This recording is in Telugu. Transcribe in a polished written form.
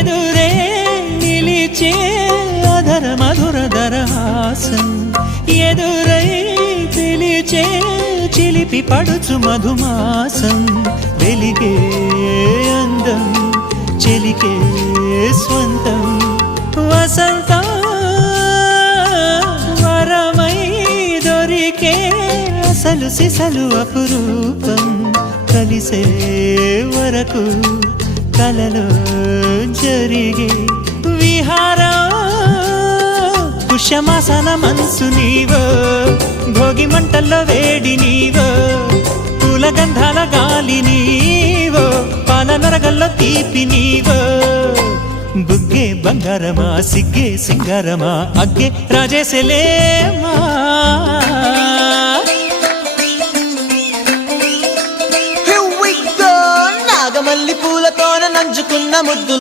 ఎదురే నిలిచే అధర మధుర దరహాసం ఎదురై పిలిచే చిలిపి పడుచు మధుమాసం వెలిగే అందం చెలికే స్వంతం వసంతం వరమై దొరికే అసలు సిసలు అపురూపం కలిసే వరకు కలలో జరిగే విహారం పుష్యమాసన మనసు నీవో భోగి మంటల్లో వేడి నీవో పూల గంధాల గాలి నీవో పాల నరగల్లో తీపి నీవో బుగ్గే బంగారమా సిగ్గే సింగారమా అగ్గే రాజేసలేమా నాగమల్లి పూలతోన నంచుకున్న ముద్దు